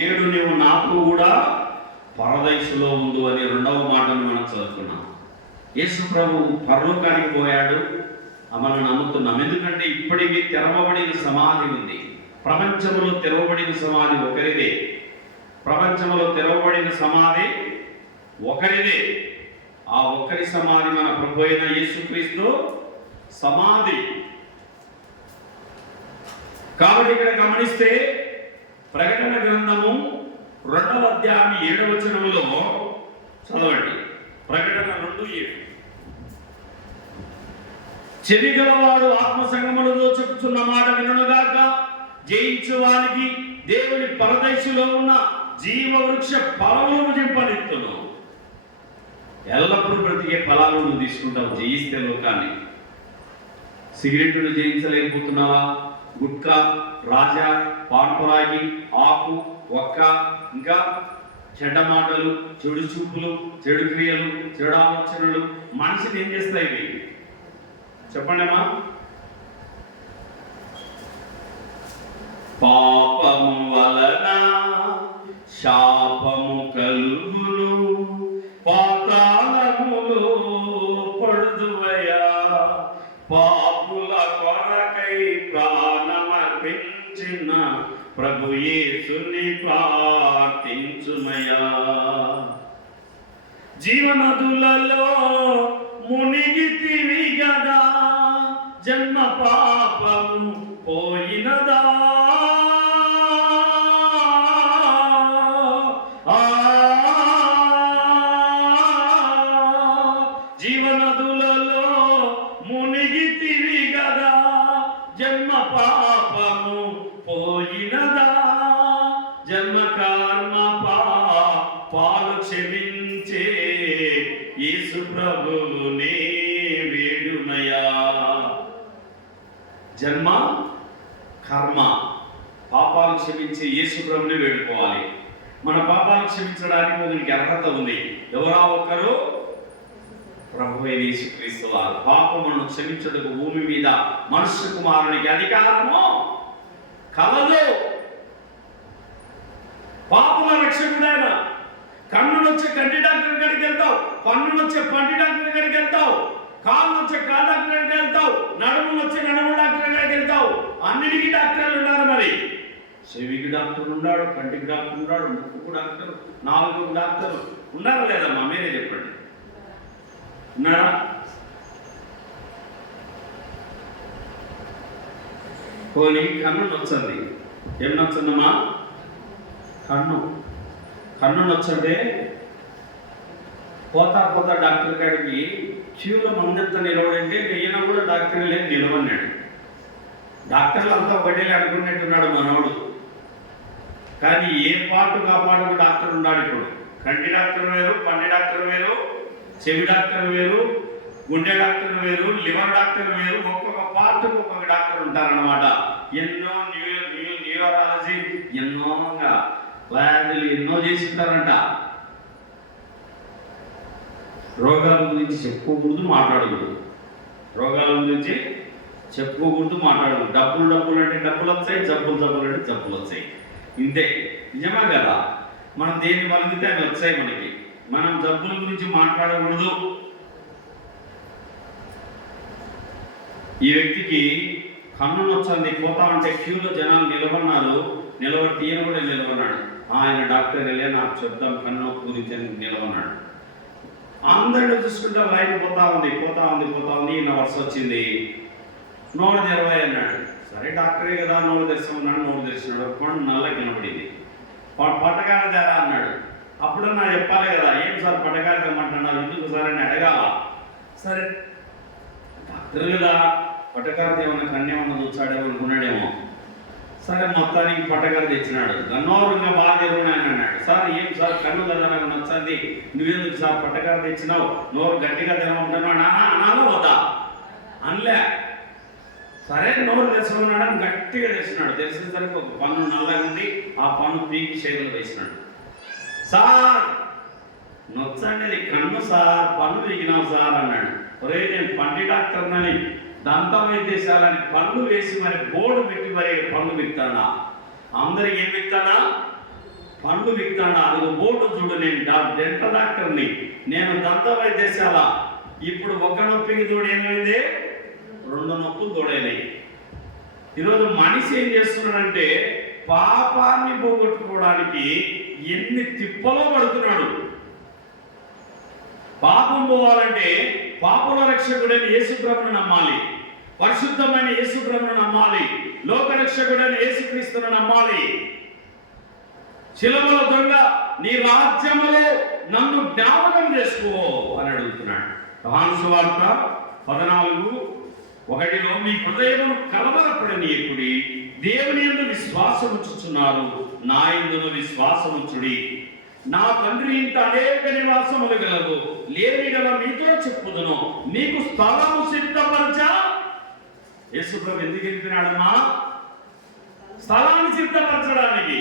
నేడు నువ్వు నాతో కూడా పరదైసులో ఉండు అని రెండవ మాటను మనం చదువుతున్నాం. యేసు ప్రభు పరలోకానికి పోయాడు, మనం నమ్ముతున్నాం. ఎందుకంటే ఇప్పటికీ తెరవబడిన సమాధి ఉంది. ప్రపంచంలో తెరవబడిన సమాధి ఒకరిదే. ప్రపంచంలో తెరవబడిన సమాధి ఒకరిదే. ఆ ఒక్కరి సమాధి మన ప్రభు అయిన యేసుక్రీస్తు సమాధి. కాబట్టి ఇక్కడ గమనిస్తే ప్రకటన గ్రంథము 2వ అధ్యాయం 7వ వచనములో చదవండి. ప్రకటన 2:7. చెవి గలవాడు ఆత్మ సంగములతో చెప్పుచున్న మాట వినుగాక. జయించు వానికి దేవుని పరదైసులో ఉన్న జీవ వృక్ష ఫలములను జింపనిత్తును. ఎల్లప్పుడూ బ్రతికే ఫలాలు నువ్వు తీసుకుంటావు జయిస్తే లోకాన్ని. సిగరెట్ను జయించలేకపోతున్నావా? గుట్కా, రాజా, పాన్పరాగి, ఆకు, ఒక్క, ఇంకా చెడ్డ మాటలు, చెడు చూపులు, చెడు క్రియలు, చెడు ఆలోచనలు మనిషిని ఏం చేస్తాయి ఇవి? చెప్పండి అమ్మా. పాపము వలన శాపము కలుగును, పాతాళములో పడుదువయ్యా. పాపుల కొరకై ప్రాణమర్పించిన ప్రభు యేసుని ప్రార్థించుమయ్యా. జీవనదులలో మునిగితివి గదా, జన్మ పాపము పోయినదా. జీవనదులలో మునిగితివి గదా, జన్మ పాపము పోయినదా. జన్మ కర్మ పాపాలు క్షమించే యేసు ప్రభువునే వేడునయా. జన్మ కర్మ పాపాలు క్షమించే యేసు ప్రభువుని వేడుకోవాలి. మన పాపాలు క్షమించడానికి మనకి అర్హత ఉంది. ఎవరా ఒక్కరు? ప్రభు అయిన యేసుక్రీస్తు వారు. పాపములను క్షమించుటకు భూమి మీద మనుష్య కుమారునికి అధికారము కలదు. పాపుల రక్షకుడైన. కన్ను వచ్చే కంటి డాక్టర్ దగ్గరికి వెళ్తావు, పన్ను వచ్చే పంటి డాక్టర్ దగ్గరికి వెళ్తావు, కాళ్ళు వచ్చే కాళ్ళ డాక్టర్ దగ్గరికి వెళ్తావు, నడుము వచ్చే నడుము డాక్టర్ దగ్గరికి వెళ్తావు. అన్నిటికీ డాక్టర్లు ఉన్నారు. మరి చెవికి డాక్టర్ ఉన్నాడు, కంటికి డాక్టర్ ఉన్నాడు, ముక్కుకు డాక్టర్, నాలుగుకు డాక్టర్ ఉన్నారా లేదమ్మా? మీరే చెప్పండి. ఉన్నారా? పోనీ కన్ను నొచ్చండి. ఏం నొచ్చందమ్మా? కన్ను నొచ్చంటే పోతా డాక్టర్ గారికి క్యూలో మందంతా నిలవడంటే ఈయన కూడా డాక్టర్ లేదు నిలవన్నాడు. డాక్టర్లు అంతా బడ్డీలు అడుగున్నట్టున్నాడు మనోడు. కానీ ఏ పాటుకు ఆ పాటుకు డాక్టర్ ఉన్నాడు. ఇప్పుడు కంటి డాక్టర్ వేరు, పన్ను డాక్టర్ వేరు, చెవి డాక్టర్ వేరు, గుండె డాక్టర్ వేరు, లివర్ డాక్టర్ వేరు. ఒక్కొక్క పార్ట్కు ఒక్కొక్క డాక్టర్ ఉంటారన్నమాట. ఎన్నో న్యూరాలజీ, ఎన్నో వ్యాధులు ఎన్నో చేస్తుంటారంట. రోగాల గురించి చెప్పుకోకూడదు, మాట్లాడకూడదు. రోగాల గురించి చెప్పుకోకూడదు, మాట్లాడకూడదు. డబ్బులు అంటే డబ్బులు వస్తాయి, జబ్బులు అంటే జబ్బులు వస్తాయి. ఇంతే. నిజమా కదా? మనం దేన్ని పలికితే అవి వచ్చాయి మనకి. మనం జబ్బుల గురించి మాట్లాడకూడదు. ఈ వ్యక్తికి కన్ను నొచ్చంది, పోతా ఉంటే క్యూలో జనాలు నిలబడినారు. నిలబడి ఈయన కూడా నిలబడినాడు. ఆయన డాక్టర్ వెళ్ళే నాకు చెప్తాం కన్ను నొప్పి గురించి నిలబడినాడు. అందరిని చూసుకుంటే లైన్ పోతా ఉంది. ఈయన వరుస వచ్చింది. నోరు తెరవై అన్నాడు. సరే డాక్టరే కదా, నోరు తెరిచామన్నాడు. నోరు తెరిచినాడు. పండు నల్లకి వినపడింది. పట్టకాల తేరా అన్నాడు. అప్పుడు నా చెప్పాలి కదా, ఏం సార్ పట్టకాల తెమ్మంటున్నావు, ఎందుకు సార్ అని అడగాల. సరే డాక్టర్ కదా, పట్టకాల ఏమన్నా కన్నేమన్నా చూచాడేమో అనుకున్నాడేమో. సరే మొత్తానికి పట్టకాల తెచ్చినాడు. నోరు ఇంకా బాగా తెరువునాయని అన్నాడు. సార్ ఏం సార్ కన్ను కదా నాకు నచ్చంది, నువ్వెందుకు సార్ పట్టకాల తెచ్చినావు, నోరు గట్టిగా తెరవమంటున్నావు నానా అనాలో వద్దా? అనలే. సరే నోరు తెచ్చుకున్నాడని గట్టిగా తెచ్చినాడు. తెలిసేసరికి ఒక పన్ను నల్లగా ఉంది. ఆ పన్ను పీకి చేతులు వేసినాడు. సార్ నొచ్చండి కన్ను సార్, పన్ను పీకినావు సార్ అన్నాడు. ఒరే నేను పంటి డాక్టర్నని దంతం వైద్యశాలని పన్ను వేసి మరి బోర్డు పెట్టి మరి పన్ను విత్తానా? అందరికి ఏం విత్తానా? పండ్లు విక్తాడా, అది బోర్డు చూడు, నేను డెంటల్ డాక్టర్ని, నేను దంత వైద్యశాల. ఇప్పుడు ఒక నొప్పికి తోడు ఏమైంది, 2 నొప్పులు తోడైనాయి. ఈరోజు మనిషి ఏం చేస్తున్నాడంటే పాపాన్ని పోగొట్టుకోవడానికి ఎన్ని తిప్పలో పడుతున్నాడు. పాపం పోవాలంటే పాపల రక్షకుడైన యేసుప్రభుని నమ్మాలి, పరిశుద్ధమైన యేసుప్రభుని నమ్మాలి, లోకరక్షకుడైన యేసుక్రీస్తుని నమ్మాలి. శిలువలో దొంగ, నీ రాజ్యములో నన్ను జ్ఞాపకం చేసుకో అని అడుగుతున్నాడు. యోహాను సువార్త 14:1 మీ హృదయమును కలవరపడనీయకుడి, దేవుని యందు విశ్వాసం ఉంచుచున్నారు, నా యందును విశ్వాసం ఉంచుడి. నా తండ్రి ఇంట అనేక నివాసములు గలవు, లేని గల మీతో చెప్పుదును, మీకు స్థలము సిద్ధపరచా. యేసుప్రభు ఎందుకు వెళ్తున్నాడమ్మా? స్థలాన్ని సిద్ధపరచడానికి.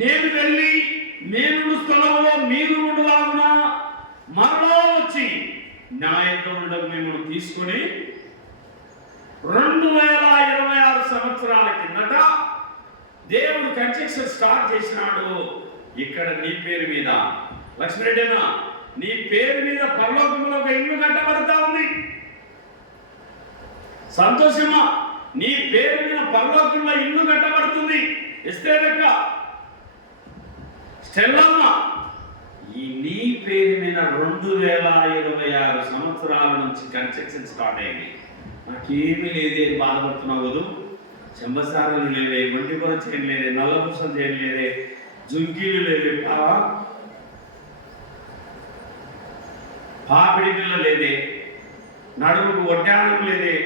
నేను వెళ్ళి నేను స్థలంలో మీరు ఉండలాగున మరలా వచ్చి న్యాయంతో ఉండకు మిమ్మల్ని తీసుకొని 2026 సంవత్సరాల కిందట దేవుడు కన్స్ట్రక్షన్ స్టార్ట్ చేసినాడు. ఇక్కడ నీ పేరు మీద, లక్ష్మీరెడ్డినా, నీ పేరు మీద పరలోకంలో ఒక ఇల్లు కట్టబడతా ఉంది. సంతోషమా? నీ పేరు మీద పరలోకంలో ఇల్లు కట్టబడుతుంది. ఎస్తేరక్క, స్టెల్లమ్మ, ఈ నీ పేరు మీద 2026 సంవత్సరాల నుంచి కన్స్ట్రక్షన్ స్టార్ట్ అయింది. నాకేమీ లేదే బాధపడుతున్నావు కదూ. చెంబసారాలు లేవే, వంటి కూర చేయలేదే, నల్లపూసలు చేయలేదే, జుంకీలు లేవే, పాపిడి పిల్ల లేదే, నడుముకు వడ్డానం లేదే.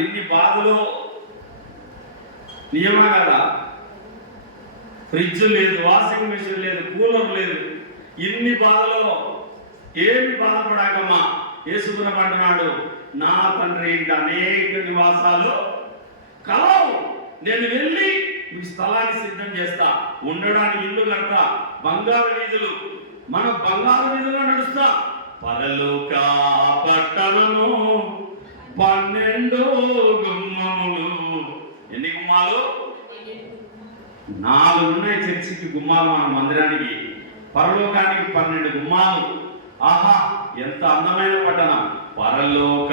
ఎన్ని బాధలో నియమా కదా. ఫ్రిడ్జ్ లేదు, వాషింగ్ మెషిన్ లేదు, కూలర్ లేదు. ఇన్ని బాధలో ఏమి బాధపడాకమ్మా, యేసుప్రభు అంటున్నాడు, నా తండ్రి ఇంట అనేక నివాసాలు కలవు, నేను వెళ్ళి మీ స్థలాన్ని సిద్ధం చేస్తా, ఉండడానికి ఇల్లు కడతా, బంగారు వీధులు, మన బంగారు వీధుల్లో నడుస్తా. పరలోక పట్టణము 12 గుమ్మములు. ఎన్ని గుమ్మాలు? 4 ఉన్నాయి చర్చికి గుమ్మాలు, మన మందిరానికి. పరలోకానికి 12 గుమ్మాలు. ఆహా, ఎంత అందమైన పట్టణం! పరలోక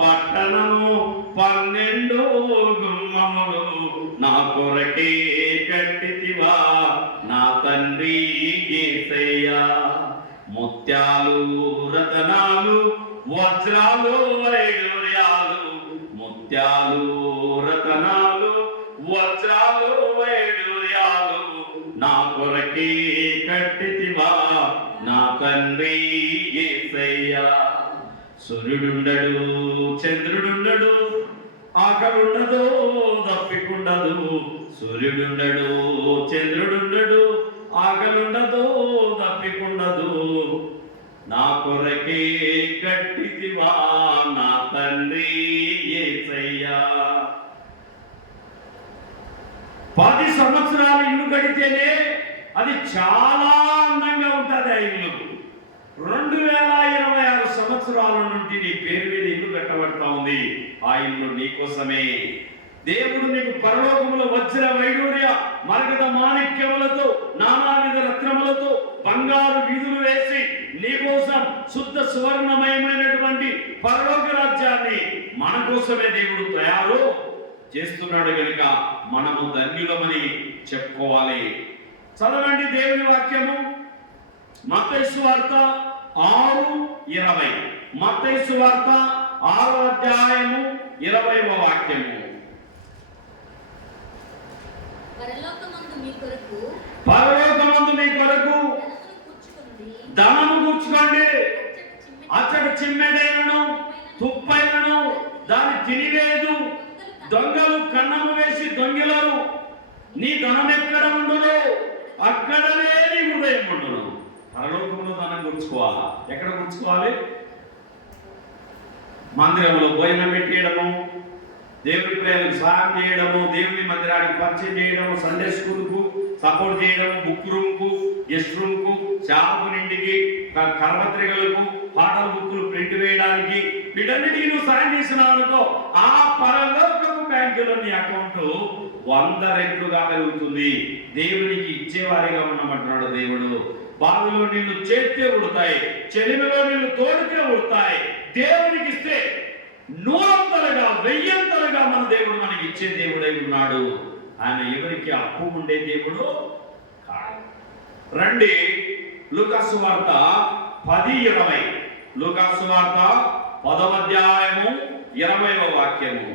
పట్టణము 12 గుమ్మములు, నా కొరకే కట్టితివా నా తండ్రి యేసయ్యా. ముత్యాలు రతనాలు వజ్రాలు వైడూర్యాలు, ముత్యాలు రతనాలు వజ్రాలు వైడూర్యాలు, నా కొరకే కట్టితివా నా తండ్రి యేసయ్యా. సూర్యుడుండడు, చంద్రుడుండడు, ఆకలుండదు, దప్పికుండదు. సూర్యుడుండడు, చంద్రుడుండడు, ఆకలుండదు, దప్పికుండదు. నా కొరకే కట్టితివా నా తండ్రి యేసయ్యా. 10 సంవత్సరాలు ఇల్లు కడితేనే అది చాలా అందంగా ఉంటుంది. ఆ ఇల్లు 2026 సంవత్సరాల నుండి నీ పేరు మీద ఇల్లు కట్టబడతా ఉంది. ఆ ఇల్లు నీకోసమే. దేవుడు నీకు పరలోకములో వజ్ర వైడూర్య మరకత మాణిక్యములతో నానావిధ రత్నములతో బంగారు వీధులు వేసి నీకోసం శుద్ధ సువర్ణమయమైనటువంటి పరలోక రాజ్యాన్ని మన కోసమే దేవుడు తయారు చేస్తున్నాడు. కనుక మనము ధన్యులమని చెప్పుకోవాలి. చదవండి దేవుని వాక్యము, మత్తయి సువార్త 6:20. మత్తయి సువార్త 6వ అధ్యాయము 20వ వాక్యము. పరలోకమందు మీ కొరకు ధనము కూర్చుకోండి. అచ్చటి చిమ్మెడైనను తుప్పైనను దాన్ని తినివేదు, దొంగలు కన్నము వేసి దొంగిలరు. నీ ధనం ఎక్కడ ఉండును, అక్కడనే నీ హృదయం ఉండును. పరలోకంలో ధనం కూర్చుకోవాలా? ఎక్కడ కూర్చుకోవాలి? మందిరంలో భోజనం పెట్టేయడము, దేవుని ప్రేమకు సహాయం చేయడము, దేవుని మందిరానికి పరిచయం చేయడము, సండే స్కూల్కు సపోర్ట్ చేయడము, బుక్ రూమ్కు, గెస్ట్ రూమ్కు, షాపునింటికి, కరపత్రికలకు, పాటల బుక్కులు ప్రింట్ వేయడానికి, వీటన్నిటికీ నువ్వు సాయం చేసినావు అనుకో, ఆ పరలోకపు బ్యాంకులో నీ అకౌంట్ 100 రెట్లుగా పెరుగుతుంది. దేవునికి ఇచ్చేవారిగా ఉండమంటున్నాడు దేవుడు. బావిలో నీళ్లు చేస్తే ఉడతాయి, చెలిమిలో నీళ్లు తోడితే ఉడతాయి. దేవునికి ఇస్తే నూరంతలుగా వెయ్యంతలుగా మన దేవుడు మనకి ఇచ్చే దేవుడై ఉన్నాడు. ఆయన ఎవరికి అప్పు ఉండే దేవుడు కాదు. రండి లూకాసు వార్త 10:20. లూకాసు వార్త 10వ అధ్యాయము 20వ వాక్యము.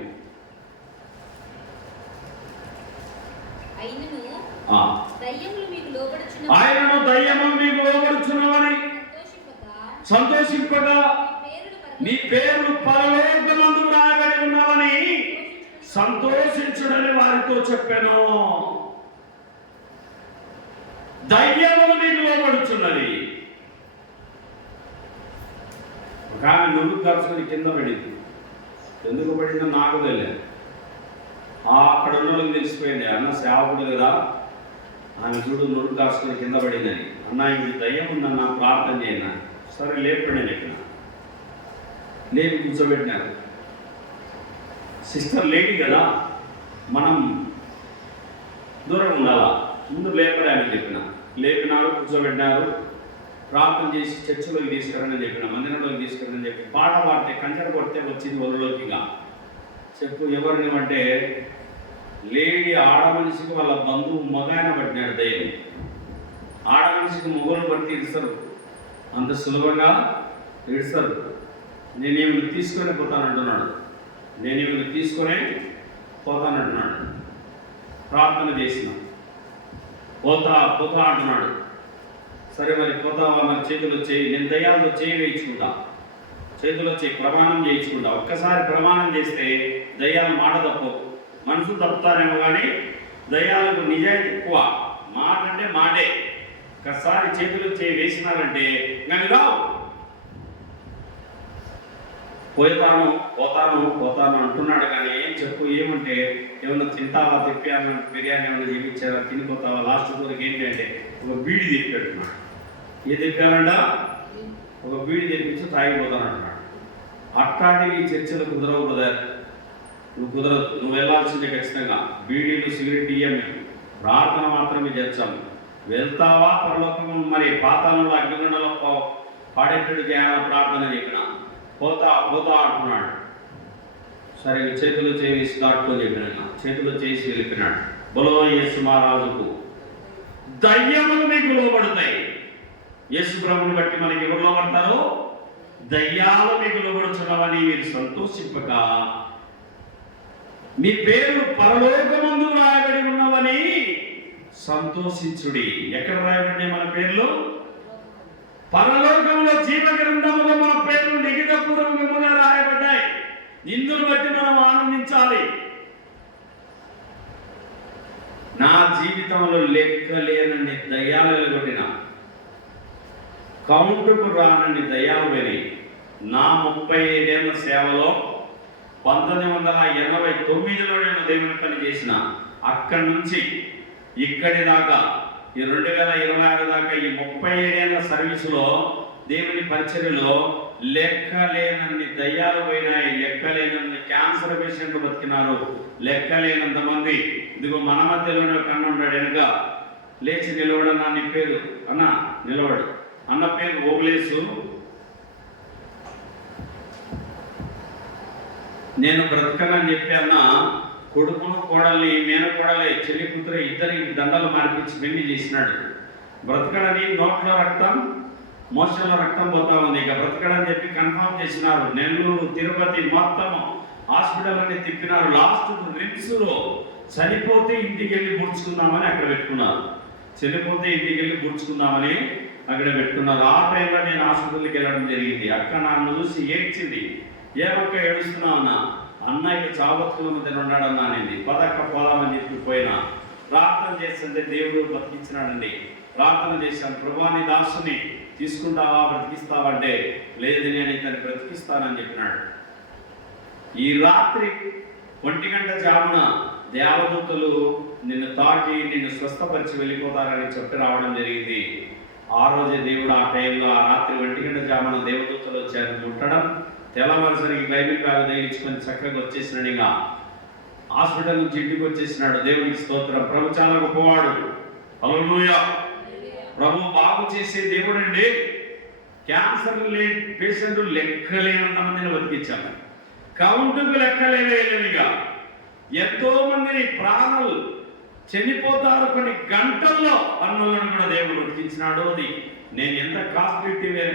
ఆయనను దయ్యములు మీకు లోబడుచున్నవని సంతోషింపగా నీ పేర్లు పరలోకమందు రాయబడి ఉన్నవని సంతోషించుడని వారితో చెప్పాను. దయ్యములు మీకు లోబడుచున్నది. ఒక ఆమె నువ్వు కలుసుకొని కింద పడింది. ఎందుకు పడిందో నాకు తెలియదు. అక్కడ ఉన్న వాళ్ళకి తెలిసిపోయింది. అన్న సేవకుడు కదా, ఆమె చూడు నువ్వు కాసుకొని కింద పడిందని. అన్న ఇది దయ్యం ఉందన్న, ప్రార్థన చేయనా. సరే లేపండి చెప్పిన. లేపి కూర్చోబెట్టినారు. సిస్టర్ లేడీ కదా, మనం దూరం ఉండాలా. ముందు లేపడే అని చెప్పిన. లేపినారు, కూర్చోబెట్టినారు. ప్రార్థన చేసి చర్చిలోకి తీసుకురని చెప్పిన, మందిరంలోకి తీసుకురని చెప్పి పాట పాడితే కంచెర కొడితే వచ్చింది ఒళ్ళలోకిగా. చెప్పు ఎవరిని అంటే లేడీ ఆడ మనిషికి వాళ్ళ బంధువు మగాయన పట్టినాడు దయ్యం. ఆడ మనిషికి మొగలు పట్టి ఇడుస్తారు, అంత సులభంగా ఇడుస్తారు. నేనేమి తీసుకొని పోతానంటున్నాడు. నేనేమి తీసుకొనే పోతానంటున్నాడు. ప్రార్థన చేసిన పోతా పోతా అంటున్నాడు. సరే మరి పోతావా, మరి చేతులు చేయి, నేను దయ్యాలతో చేయి వేయించుకుంటా, చేతిలో చేయి ప్రమాణం చేయించుకుంటా. ఒక్కసారి ప్రమాణం చేస్తే దయ్యాలు మాట తప్పు, మనసు తప్పుతారేమో కానీ దయ్యాలకు నిజాయితీ ఎక్కువ. మాట అంటే మాటే. ఒక్కసారి చేతులు చేయి వేసినారంటే నన్ను రావు, పోతాను పోతాను పోతాను అంటున్నాడు. కానీ ఏం చెప్పు, ఏమంటే ఏమన్నా తింటావా, తిప్పాను బిర్యానీ ఏమైనా చేయించారా, తినిపోతావా. లాస్ట్ వరకు ఏంటి అంటే ఒక బీడి తెప్పాడు. ఏ తెప్పారంట, ఒక బీడి తెప్పించి తాగిపోతాను అంటున్నాడు. అట్లాంటివి చర్చలు కుదరవు బ్రదర్, నువ్వు కుదరదు. నువ్వు వెళ్ళాల్సిందే ఖచ్చితంగా. బీడీలు సిగరెట్ ఇయ్యం మేము, ప్రార్థన మాత్రమే చేర్చాము. వెళ్తావా పరలోకము, మరి పాతాళంలో అగ్నిగుండంలో పాడేటట్టు చేయాలని ప్రార్థన చెప్పిన. పోతా పోతా అంటున్నాడు. సరే చేతులు చేసి దాటుకొని చెప్పిన, చేతులు చేసి వెళ్ళిపోయినాడు. బలో యేసు మహారాజుకు. దయ్యములు మీకు లోబడతాయి. యేసు ప్రభువుని బట్టి మనకి ఎవరు లోబడతారు? దయ్యాలు మీకు లోబడుచున్నవని మీరు సంతోషింపక మీ పేర్లు పరలోకమందు రాయబడి ఉన్నవని సంతోషించుడి. ఎక్కడ రాయబడి మన పేర్లు? పరలోకంలో జీవ గ్రంథములో మన పేర్లు లిఖితపూర్వకముగా రాయబడ్డాయి. ఇందును బట్టి మనం ఆనందించాలి. నా జీవితంలో లెక్కలేనన్ని దయ్యాలు కొట్టిన, కౌంటుకు రానన్ని దయ్యాలు పోయినాయి. నా 35 ఏళ్ల సేవలో 1989లో నేను దేవుని పని చేసిన. అక్కడి నుంచి ఇక్కడి దాకా ఈ 2026 దాకా ఈ 37 ఏళ్ల సర్వీసులో దేవుని పరిచర్యలో లెక్కలేనన్ని దయ్యాలు పోయినాయి. లెక్కలేనన్ని క్యాన్సర్ పేషెంట్లు బతికినారు. లెక్కలేనంత మంది. ఇదిగో మన మధ్యలోనే కన్ను ఉన్నాడు. వెనుక లేచి నిలవడన్నా నీ పేరు అన్న నిలవడు. అన్న పేరు ఓబ్లేసు. నేను బ్రతకనని చెప్పి అన్న కొడుకును కోడల్ని మేనకోడలే చెల్లి కూతురు ఇద్దరికి దండలు మార్పించి పెళ్లి చేసినాడు. బ్రతకడని నోట్లో రక్తం మోషంలో రక్తం పోతా ఉంది. ఇక బ్రతకడని చెప్పి కన్ఫర్మ్ చేసినారు. నెల్లూరు తిరుపతి మొత్తం హాస్పిటల్ అని తిప్పినారు. లాస్ట్ రిమ్స్లో చనిపోతే ఇంటికి వెళ్ళి పూడ్చుకుందామని అక్కడ పెట్టుకున్నారు. చనిపోతే ఇంటికి వెళ్ళి పూడ్చుకుందామని అక్కడ పెట్టుకున్నారు. ఆ టైంలో నేను హాస్పిటల్కి వెళ్ళడం జరిగింది. అక్క నన్ను చూసి ఏడ్చింది. ఏమక్క ఏడుస్తున్నావు అన్న? అన్న ఇక చావత్తుల మధ్య ఉన్నాడన్నా అనేది. పదక్క పోదామని చెప్పి పోయినా ప్రార్థన చేస్తుంటే దేవుడు బతికించినాడండి. ప్రార్థన చేశాను, ప్రభువా నీ దాసుని తీసుకుంటావా, బ్రతికిస్తావంటే లేదు నేను ఇతన్ని బ్రతికిస్తానని చెప్పినాడు. ఈ రాత్రి 1 గంట జామున దేవదూతలు నిన్ను తాకి నిన్ను స్వస్థపరిచి వెళ్ళిపోతారని చెప్పి రావడం జరిగింది. ఆ రోజే దేవుడు ఆ టైంలో ఆ రాత్రి 1 గంట జామున దేవదూతలు వచ్చారు ముట్టడం. తెల్లవారుసరికి బైబిల్ బ్యాగ్ తగిలించుకొని చక్కగా వచ్చేసినాడు. ఇంకా హాస్పిటల్ నుంచి ఇంటికి వచ్చేసినాడు. దేవునికి స్తోత్రం. ప్రభు చాలా గొప్పవాడు. హల్లెలూయా. ప్రభు బాగు చేసే దేవుడు అండి. క్యాన్సర్ పేషెంట్ లెక్కలేనంత మందిని బతికించాను. కౌంటుకు లెక్కలేనిగా ఎంతో మందిని ప్రాణాలు చనిపోతారు కొన్ని గంటల్లో అన్నలను కూడా దేవుడు బతికించినాడు. అది నేను ఎంత కాస్ట్లీ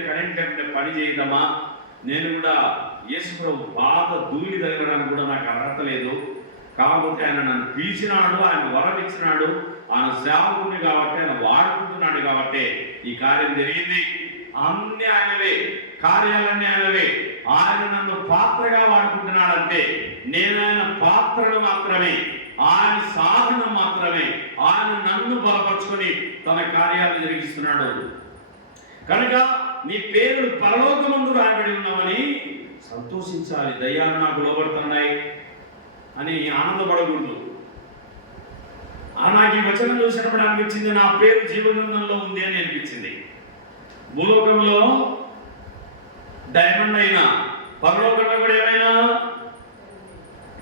కరెంట్ అంటే పని చేయదమ్మా, నేను కూడా యేసు ప్రభు బాధ ధూళి తగలడానికి కూడా నాకు అర్హత లేదు. కాకపోతే ఆయన నన్ను పిలిచినాడు, ఆయన వరం ఇచ్చినాడు, ఆయన సేవకుని కాబట్టి ఆయన వాడుకుంటున్నాడు కాబట్టి ఈ కార్యం జరిగింది. అన్ని ఆయనవే, కార్యాలన్నీ ఆయనవే. ఆయన నన్ను పాత్రగా వాడుకుంటున్నాడంటే నేను ఆయన పాత్రను మాత్రమే, ఆయన సాధనం మాత్రమే. ఆయన నన్ను బలపరుచుకొని తన కార్యాలను జరిగిస్తున్నాడు. కనుక నీ పేరును పరలోకమందు రాయబడి ఉన్నామని సంతోషించాలి. దయ్యాలు నాకు లోబడుతున్నాయి అని ఆనందపడకూడదు. నాకు ఈ వచనం చూసినప్పుడు అనిపించింది, నా పేరు జీవగ్రంథంలో ఉంది అని అనిపించింది. భూలోకంలో డైమండ్ అయినా, పరలోకంలో కూడా ఏమైనా,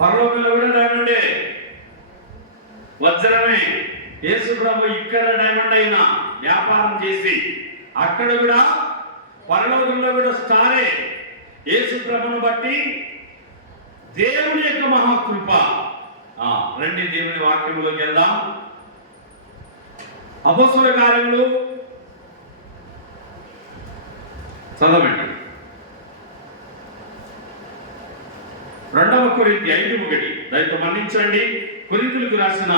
పరలోకంలో కూడా డైమండే, వజ్రమే. యేసు ప్రభు ఇక్కడ డైమండ్ అయినా వ్యాపారం చేసి అక్కడ కూడా పరలోకంలో కూడా స్టారే. యేసు ప్రభును బట్టి దేవుని యొక్క మహాకృప. రండి దేవుని వాక్యములోకి వెళ్దాం. అపొస్తలుల కార్యములు చదవండి. 2వ కొరింథీ 5:1. దయతో మన్నించండి. కొరింథీయులకు రాసిన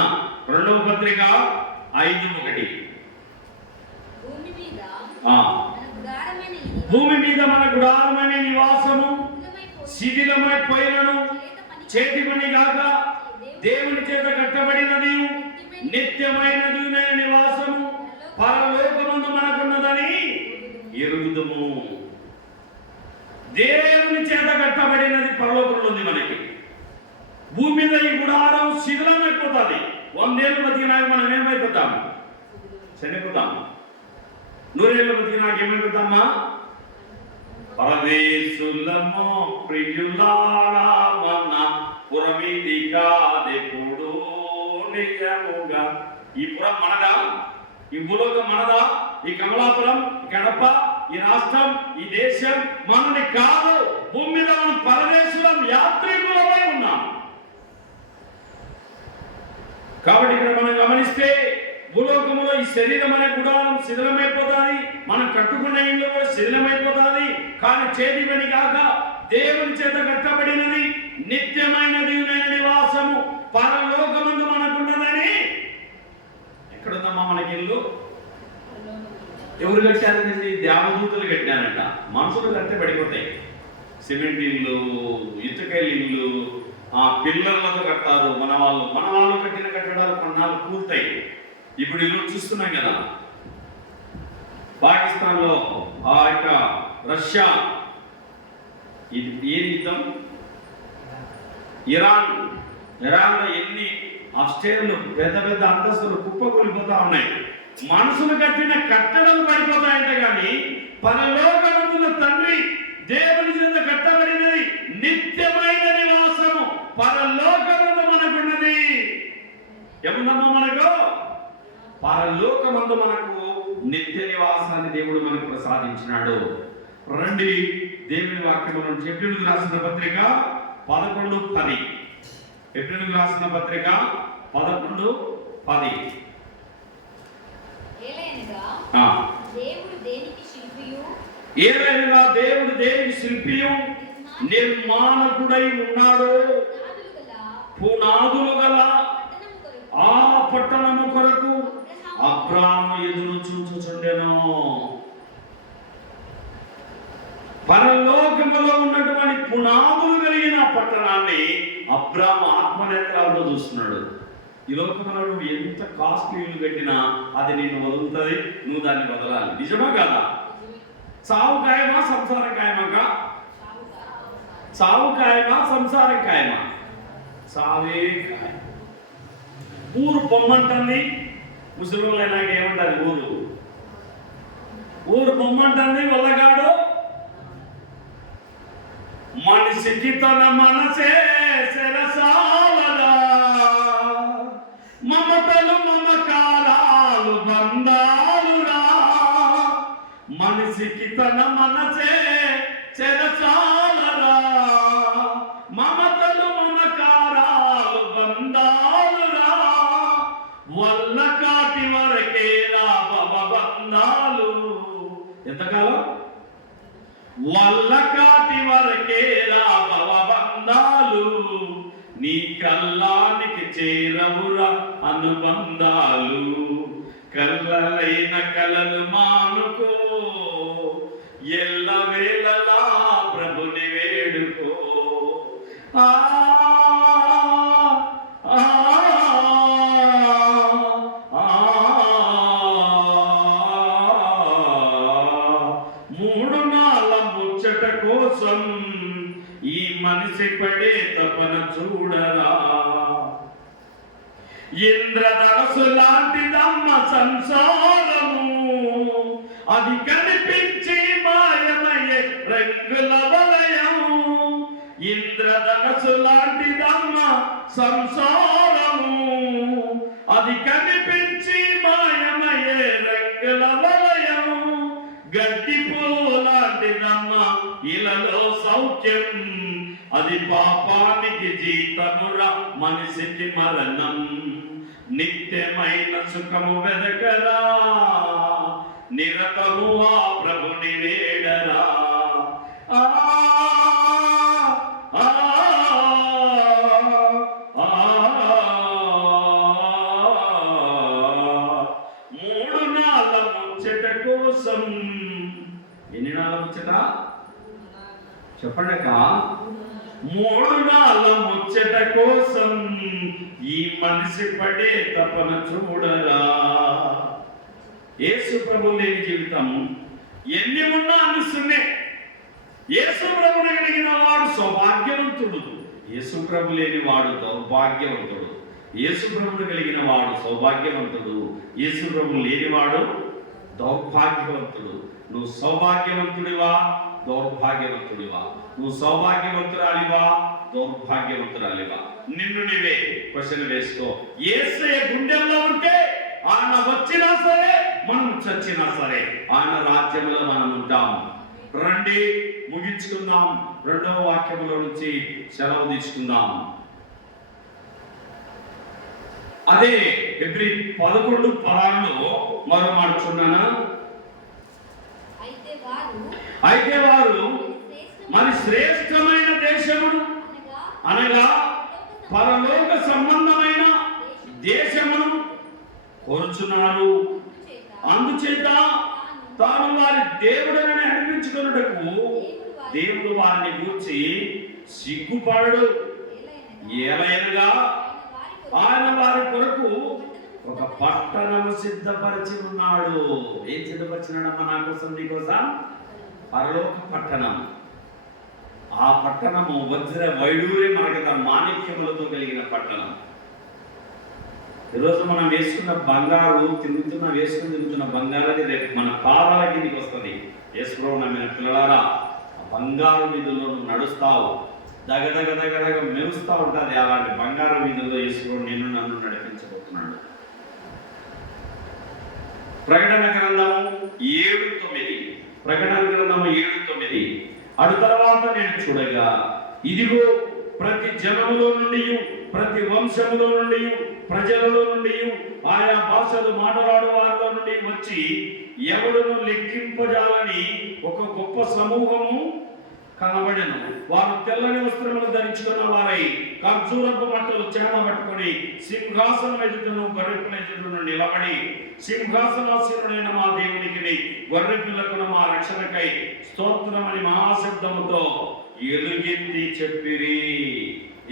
2వ పత్రిక 5:1. భూమి మీద మన గుడారమైన నివాసము శిథిలమైపోయినను చేతి పని కాక దేవుని చేత కట్టబడినది నిత్యమైనది నివాసము పరలోకమందు మనకున్నదని ఎరుగుదుము. దేవుని చేత కట్టబడినది పరలోకంలో ఉంది మనకి. భూమి మీద ఈ గుడారం శిథిలమైపోతుంది. 100 ఏళ్ళు బతికినాక మనం ఏమైపోతాము? చనిపోతాము. 100 ఏళ్ళు బతికినాక ఏమైపోతామా? పరదేశులమో ప్రియులారా మన పురమిది కాదెప్పుడు నిజముగా. ఈ పురం మనదా? ఈ భూలోకం మనదా? ఈ కమలాపురం, కడప, ఈ రాష్ట్రం, ఈ దేశం మనది కాదు. భూమి మీద మనం పరదేశులం, యాత్రికులమై ఉన్నాం. కాబట్టి ఇక్కడ మనం గమనిస్తే భూలోకములో ఈ శరీరం అనే గుడారం శిథిలమైపోతుంది. మనం కట్టుకున్న ఇల్లు కూడా శిథిలమైపోతుంది. కానీ చేతి పని కాక దేవుని చేత కట్టబడినది నిత్యమైనది నివాసము పరలోకమందు మనకున్నదని. ఎక్కడుందమ్మా మనకి ఇల్లు? ఎవరు కట్టారండి? దేవదూతలు కట్టారంట. మనుషులు కట్టే పడిపోతాయి. సిమెంట్ ఇల్లు, ఇటుకల ఇల్లు, పిల్లలతో కట్టారు మన వాళ్ళు కట్టిన కట్టడాలు కొన్నాళ్ళు పూర్తాయి. ఇప్పుడు ఈరోజు చూస్తున్నాం కదా, పాకిస్తాన్లో ఆ యొక్క రష్యా ఏ యుద్ధం, ఇరాన్లో ఎన్ని అప్స్టేర్లు పెద్ద పెద్ద అంతస్తులు కుప్పకూలిపోతా ఉన్నాయి. మనుషులు కట్టిన కట్టడం పడిపోతాయంట. కానీ పరలోకమందున్న తండ్రి దేవుని చేత కట్టబడినది నిత్యమైన నివాసము పరలోకమందు మనకున్నది. ఏముందమ్మా మనకు? పరలోకమందు మనకు నిత్య నివాసాన్ని దేవుడు మనకు ప్రసాదించినాడు. రండి దేవుని వాక్యములను హెబ్రీయులకు రాసిన పత్రిక 11:10. హెబ్రీయులకు రాసిన పత్రిక 11:10. ఏలైనగా దేవుడు దేనికి శిల్పియు నిర్మాణకుడై ఉన్నాడు. పునాదులు గల ఆ పట్టణము కొరకు అబ్రాహాము ఎదురు చూచుచుండెను. పరలోకములో ఉన్నటువంటి పునాదులు కలిగిన పట్టణాన్ని అబ్రాహాము ఆత్మనేత్రాలతో చూస్తున్నాడు. ఈ లోకంలో నువ్వు ఎంత కాస్ట్లీ ఇల్లు కట్టినా అది నిన్ను వదులుతుంది, నువ్వు దాన్ని వదలాలి. నిజమా కాదా? సావు ఖాయమా, సంసారం ఖాయమా? సావు ఖాయమా, సంసారం ఖాయమా? సావే ఖాయం. ఊరు బొమ్మంటుంది. ముసలివాళ్ళు అయినాక ఏమంటారు? ఊరు బొమ్మంటుంది. వల్లగాడు మనిషికి తన మనసే సెలసాలదా, మమతలు మమకారాలు బంధాలురా, మనిషికి తన మనసే చెరచాలరా, మమతలు మమకారాలు బంధాలురా, వల్ల కాటి వరకేరా భవబంధాలు. ఎంతకాలం? వల్ల కాటి వరకేరా భవబంధాలు, నీ కల్లానికి చేరవురా అనుబంధాలు. కల్లలైన కలలు మానుకో, ఎల్లవేళలా ప్రభుని వేడుకో. ఆ ఆ మూడు నాళ్ళ ముచ్చట కోసం ఈ మనిషి పడే తపన చూడరా. ఇంద్రధనసు లాంటిదమ్మ సంసారము, అది కనిపించి మాయమయ్యే రంగుల వలయం. ఇంద్రధనసు లాంటిదమ్మ సంసారము, అది కనిపించి మాయమయ్యే రంగుల వలయం. గడ్డి పూలాంటిదమ్మ ఇలలో సౌఖ్యం, అది పాపానికి జీతమురా మనిషికి మరణం. నిత్యమైన సుఖము వెదకరా, నిరతము ఆ ప్రభుని వేడరా. ఆ ఆ మూడు నాళ్ళ ముచ్చట కోసం. ఎన్ని నాళ్ళ ముచ్చట చెప్పండి? మూడు నాళ్ళ ముచ్చట కోసం ఈ మనిషి పడే తపన చూడరా. యేసు ప్రభు లేని జీవితం ఎన్ని ఉన్నా అనిస్తున్నే. యేసు ప్రభుని కలిగిన వాడు సౌభాగ్యవంతుడు, యేసు ప్రభు లేని వాడు దౌర్భాగ్యవంతుడు. యేసు ప్రభుని కలిగిన వాడు సౌభాగ్యవంతుడు, యేసు ప్రభు లేనివాడు దౌర్భాగ్యవంతుడు. నువ్వు సౌభాగ్యవంతుడివా దౌర్భాగ్యవంతుడివా? నువ్వు సౌభాగ్యవంతురాలివా దౌర్భాగ్యవంతురాలివా? నిన్ను నీవే క్వశ్చన్ వేసుకో. యేసయ్య గుండెల్లో ఉంటే ఆయన వచ్చినా సరే మనం చచ్చినా సరే ఆయన రాజ్యంలో మనం ఉంటాం. రండి ముగించుకుందాం. 2వ వాక్యములో నుంచి సెలవు తీసుకుందాం. అదే హెబ్రీ 11:16లో మరో మాట చూడనా? అయితే వారు మరి శ్రేష్టమైన దేశమును అనగా పరలోక సంబంధమైన దేశమును కోరుచున్నారు. అందుచేత తాను వారి దేవుడని అనిపించుకున్నటకు దేవుడు వారిని గూర్చి సిగ్గుపడడు. ఏలైనగా ఆయన వారి కొరకు ఒక పట్టణము సిద్ధపరిచి ఉన్నాడు. ఏం సిద్ధపరిచినాడమ్మా? నా కోసం నీకోసం పరలోక పట్టణం. ఆ పట్టణము వజ్ర వైడూర్య మరకత మాణిక్యములతో కలిగిన పట్టణం. ఈరోజు మనం వేసుకున్న బంగారు వేసుకుని తిరుగుతున్న బంగారాన్ని రేపు మన పాదాల కిందికి వస్తుంది. యేసుప్రభు నమ్మిన పిల్లలారా, బంగారు వీధుల్లో నువ్వు నడుస్తావు, దగదగ మెరుస్తూ ఉంటుంది. అలాంటి బంగారు వీధుల్లో యేసుప్రభు నిన్ను నన్ను నడిపించబోతున్నాడు. ప్రకటన గ్రంథము 7:9. ప్రకటన గ్రంథము 7:9. అటు తర్వాత నేను చూడగా ఇదిగో ప్రతి జనములో నుండి, ప్రతి వంశములో నుండి, ప్రజలలో నుండి, ఆయా భాషలు మాట్లాడు వారిలో నుండి వచ్చి ఎవడును లెక్కింపజాలని ఒక గొప్ప సమూహము కనబడెను. వారు తెల్లని వస్త్రములు ధరించుకున్న వారై ఖర్జూరపు బట్టలు చేతబట్టుకొని సింహాసనం ఎదుటను గొర్రెపిల్ల ఎదుటను నిలబడి, సింహాసనాసీనుడైన మా దేవునికి గొర్రెపిల్లకును మా రక్షణకై స్తోత్రమని మహాశబ్దముతో ఎలుగెత్తి చెప్పిరి.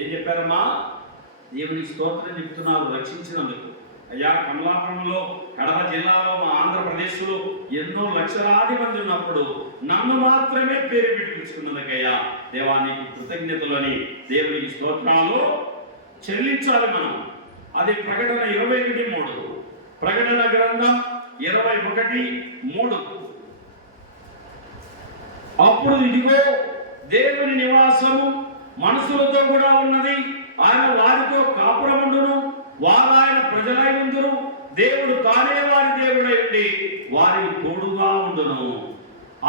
ఏం చెప్పారమ్మా? దేవునికి స్తోత్రం చెప్తున్నారు రక్షించినందుకు. అయ్యా, కమలాపురంలో, కడప జిల్లాలో, మా ఆంధ్రప్రదేశ్లో ఎన్నో లక్షలాది మంది ఉన్నప్పుడు నన్ను మాత్రమే పేరు పెట్టించుకున్నందుకయ్యా దేవానికి కృతజ్ఞతలని దేవునికి స్తోత్రాలు చెల్లించాలి మనం. అది ప్రకటన 21:3. ప్రకటన గ్రంథం 21:3. అప్పుడు ఇదిగో దేవుని నివాసము మనుషులతో కూడా ఉన్నది. ఆయన వారితో కాపురముండును, వారు ఆయన ప్రజలై ఉందురు. దేవుడు తానే వారి దేవుడై ఉండి వారికి తోడుగా ఉండును.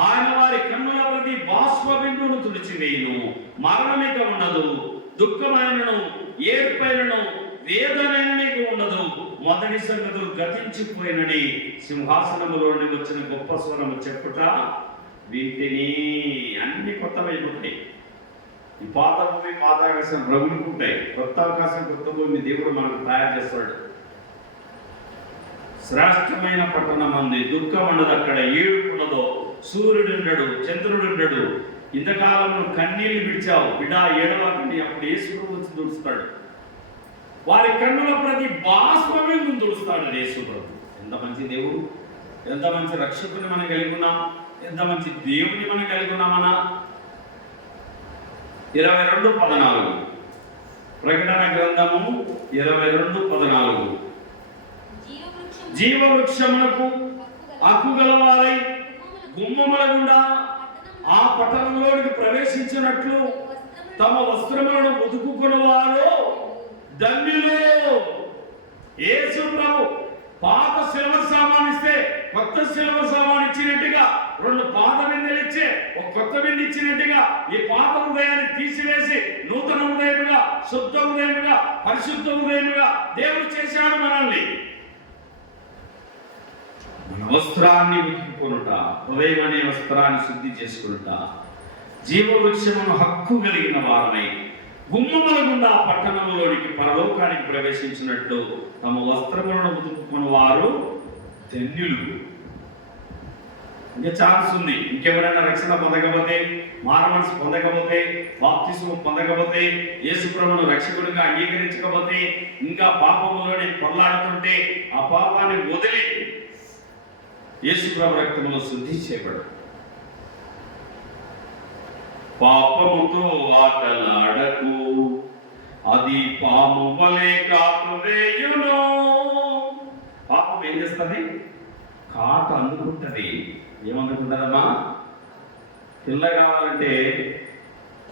ఆయన వారి కన్నుల ప్రతి బాష్ప బిందువును తుడిచివేయును. మరణమిక ఉండదు, దుఃఖమైనను ఏడ్పైనను వేదనైన నీకు ఉండదు. మొదటి సంగతులు గతించిపోయినని సింహాసనములోని వచ్చిన గొప్ప స్వరము చెప్పుట వీటిని. అన్ని కొత్తమైపోతాయి. ఈ పాత భూమి పాత ఆకాశం రగులుకుంటాయి. కొత్త ఆకాశం కొత్త భూమి దేవుడు మనకు తయారు చేస్తాడు. శ్రేష్టమైన పట్టణం అంది, దుఃఖం ఉండదు, అక్కడ ఏడుపు ఉండదు, సూర్యుడు ఉండడు, చంద్రుడు ఉండడు. ఇంతకాలంలో కన్నీళ్లు విడిచావు, బిడ్డ ఏడవకండి, అప్పుడు యేసు ప్రభు వచ్చి తుడుస్తాడు. వారి కన్నుల ప్రతి బాష్పమే తుడుస్తాడు యేసు ప్రభు. ఎంత మంచి దేవుడు, ఎంత మంచి రక్షకుని మనం కలిగి ఉన్నాం, ఎంత మంచి దేవుని మనం కలిగి ఉన్నామన్నా. 22:14 ప్రకటన గ్రంథము 22:14 జీవవృక్షమునకు హక్కుగల వారై గుమ్మముల గుండా ఆ పట్టణంలోనికి ప్రవేశించినట్లు తమ వస్త్రములను ఉతుకుకున్నవారు ధన్యులు. యేసు ప్రభు పాత సిల్వర్ సామాన్ ఇస్తే కొత్త సిల్వర్ సామాన్ ఇచ్చినట్టుగా, 2 పాత బిందెలు ఇచ్చే ఒక కొత్త బిందె ఇచ్చినట్టుగా ఈ పాత హృదయాన్ని తీసివేసి నూతన హృదయముగా, శుద్ధ హృదయముగా, పరిశుద్ధ హృదయముగా దేవుడు చేశాడు మనల్ని. మన వస్త్రాన్ని ఉతుకుకొనుట, హృదయం అనే వస్త్రాన్ని శుద్ధి చేసుకొనుట, జీవవృక్షమును హక్కు కలిగిన వారమై గుమ్మముల గుండా పట్టణంలోనికి పరలోకానికి ప్రవేశించినట్లు తమ వస్త్రములను ఉతుకుకున్న వారు ధన్యులు. ఇంకా ఛాన్స్ ఉంది. ఇంకెవరైనా రక్షణ పొందకపోతే, మానవన్స్ పొందకపోతే, బాప్తిస్మం పొందకపోతే, యేసు ప్రభువును రక్షకుడిగా అంగీకరించకపోతే, ఇంకా పాపములోనే పొరలాడుతుంటే ఆ పాపాన్ని వదిలి యేసు ప్రభు రక్తములో శుద్ధి చేయబడు. పాపముతో ఆటలాడకు, అది పాము వలె కాటు వేయును. పాపం ఏం చేస్తుంది? కాటు అందుకుంటుంది. ఏమనుకుంటుందమ్మా? పిల్ల కావాలంటే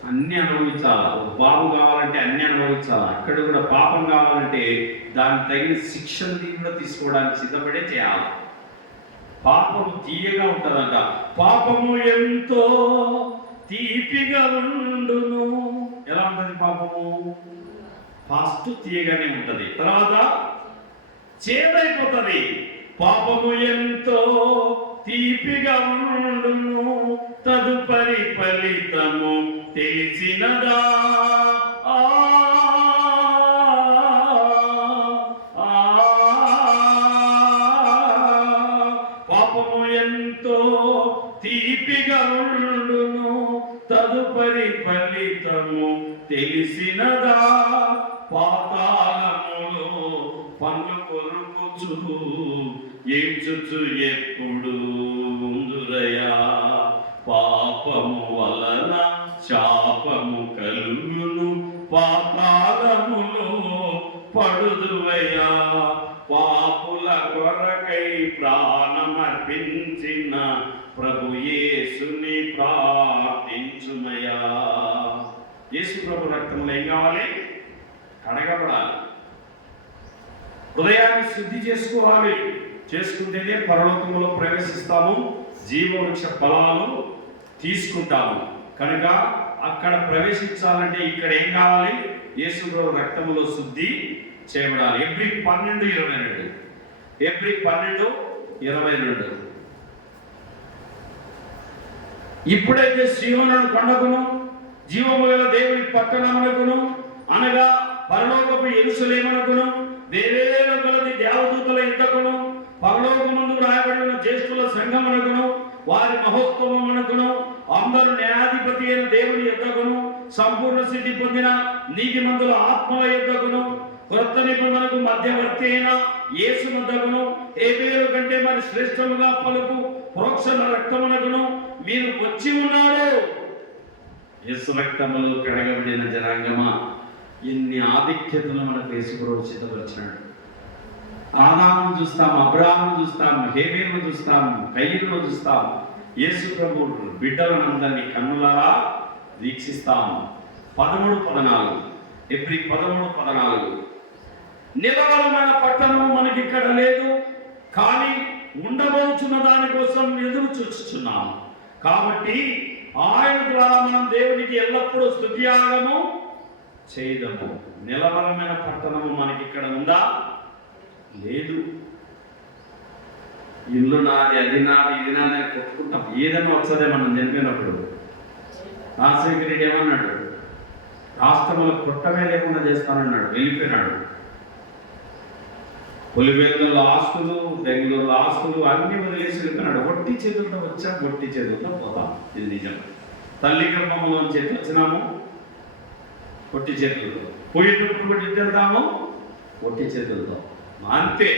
అన్ని అనుభవించాలా, బాబు కావాలంటే అన్ని అనుభవించాలా. అక్కడ కూడా పాపం కావాలంటే దానికి తగిన శిక్షణ కూడా తీసుకోవడానికి సిద్ధపడే చేయాలి. పాపము తీయగా ఉంటుందంట. పాపము ఎంతో తీపిగా ఉండును. ఎలా ఉంటుంది పాపము? ఫస్ట్ తీయగానే ఉంటది, తర్వాత చేదైపోతుంది. పాపము ఎంతో తీపిగా ఉండును, తదుపరి ఫలితము తెలిసినదా. పాపము ఎంతో తీపిగా ఉండును, తదుపరి ఫలితము తెలిసినదా. పాతాళములో పన్ను కొరుకుచు ఏడ్చుచు ఎప్పుడు ఉందురయా. పాపము వలన శాపము కలుగును, పాతాళములో పడుదువయ్యా. పాపుల కొరకై ప్రాణమర్పించిన ప్రభు యేసుని ప్రార్థించుమయా. యేసు ప్రభు రక్తంలో ఏం కావాలి? కడగబడాలి, హృదయాన్ని శుద్ధి చేసుకోవాలి. చేసుకుంటేనే పరలోకంలో ప్రవేశిస్తాము, జీవవృక్ష ఫలాలు తీసుకుంటాము. కనుక అక్కడ ప్రవేశించాలంటే ఇక్కడ ఏం కావాలి? యేసు ప్రభు రక్తములో శుద్ధి చేయబడాలి. ఎబ్రీ 12:22 ఎబ్రీ 12:22 ఇప్పుడైతే సీయోను కొండకును జీవము గల దేవుని పట్టణమునకును అనగా పరలోకపు యెరూషలేమునకును వేవేల కొలది దేవదూతల ఇంతకును పరలోకమందు రాయబడిన జ్యేష్ఠుల సంఘమునకును వారి మహోత్సవమునకును అందరూ న్యాయాధిపతి అయిన దేవుని యొద్దకును సంపూర్ణ సిద్ధి పొందిన నీతిమంతుల ఆత్మల యొద్దకును క్రొత్త నిబంధనకు మధ్యవర్తి అయిన యేసు యొద్దకును హేబేలు కంటే మరి శ్రేష్టముగా పలుకు ప్రోక్షణ రక్తమునకును మీరు వచ్చి ఉన్నారు. యేసు రక్తములో కడగబడిన జనాంగమా, ఎన్ని ఆధిక్యతలు మనకు యేసు ప్రభు సిద్ధపరిచినాడు. ఆదామును చూస్తాం, అబ్రాహామును చూస్తాం, హేబేలును చూస్తాం, కయీనును చూస్తాం. యేసు ప్రభు బిడ్డలను అందరినీ కన్నులారా వీక్షిస్తాం. 13:14 ఎబ్రీ 13:14 నిలవలమైన పట్టణము మనకి ఇక్కడ లేదు, కానీ ఉండబోచున్న దానికోసం ఎదురు చూస్తున్నాము. కాబట్టి ఆయన ద్వారా మనం దేవునికి ఎల్లప్పుడూ స్తుతియాగము చేయదము. నిలవలమైన పట్టణము మనకి ఇక్కడ ఉందా? లేదు. ఇల్లు నాది, అది నాది, ఇది నాది అని కొట్టుకుంటాం. ఏదైనా వస్తుందే మనం చనిపోయినప్పుడు. రాజశేఖర రెడ్డి ఏమన్నాడు? రాష్ట్రంలో కొట్టమే లేకుండా చేస్తానన్నాడు, వెళ్ళిపోయినాడు. పులివెందుల ఆస్తులు, బెంగళూరులో ఆస్తులు అన్ని వదిలేసి వెళ్ళిపోయినాడు. ఒట్టి చేతులతో వచ్చాం, ఒట్టి చేతులతో పోతాం. ఇది నిజం. తల్లి గర్భంలోంచి వచ్చినాము ఒట్టి చేతులతో, పోయేటప్పుడు కూడా వెళ్తాము ఒట్టి చేతులతో. అంతే.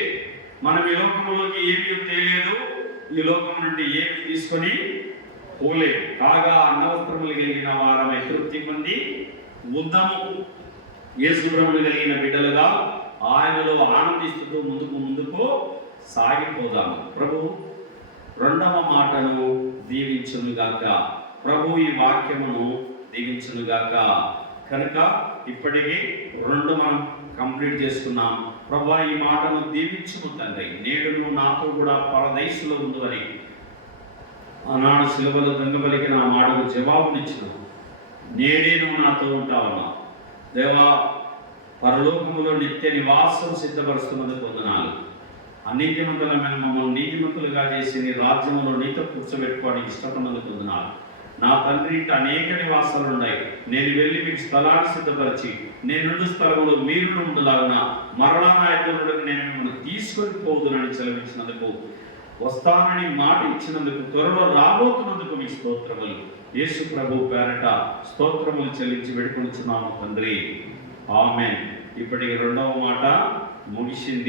మనం ఈ లోకంలోకి ఏమీ తెలియదు, ఈ లోకం నుండి ఏమి తీసుకొని పోలేదు. కాగా అన్నవస్త్రములు కలిగిన వారమై తృప్తి పొంది ఉందము. యేసుప్రభువును కలిగిన బిడ్డలుగా ఆయనలో ఆనందిస్తూ ముందుకు సాగిపోదాము. ప్రభు రెండవ మాటను దీవించునుగాక. ప్రభు ఈ వాక్యమును దీవించునుగాక. కనుక ఇప్పటికీ 2 మనం కంప్లీట్ చేసుకున్నాం. ప్రభు ఈ మాటను దీవించుము తండ్రి. నేడు నువ్వు నాతో కూడా పరదైసులో ఉండు అని ఆనాడు శిలువలో దొంగబలికి నా మాటకు జవాబునిచ్చిన నేడే నువ్వు నాతో ఉంటావన్నా. దేవా, పరలోకములో నిత్య నివాసం సిద్ధపరుస్తున్నందుకు వందనాలు. అనీతిమంతులమైన మమ్మల్ని నీతిమంతులుగా చేసి నీ రాజ్యంలో నీతో కూర్చోబెట్టుకోవడానికి ఇష్టపడినందుకు వందనాలు. నా తండ్రి ఇంట అనేక నివాసాలు ఉన్నాయి. నేను వెళ్ళి మీకు స్థలాన్ని సిద్ధపరిచి నేనుండు స్థలంలో మీరు ఉండలాగున మరలా నా ఎదురుడికి నేను మిమ్మల్ని తీసుకొని పోదునని సెలవించినందుకు, వస్తానని మాట ఇచ్చినందుకు, త్వరలో రాబోతున్నందుకు మీ స్తోత్రములు. యేసు ప్రభు పేరట స్తోత్రములు చెల్లించి వేడుకొనుచున్నాము తండ్రి. ఆమేన్. ఇప్పటికి 2వ మాట ముగిసింది.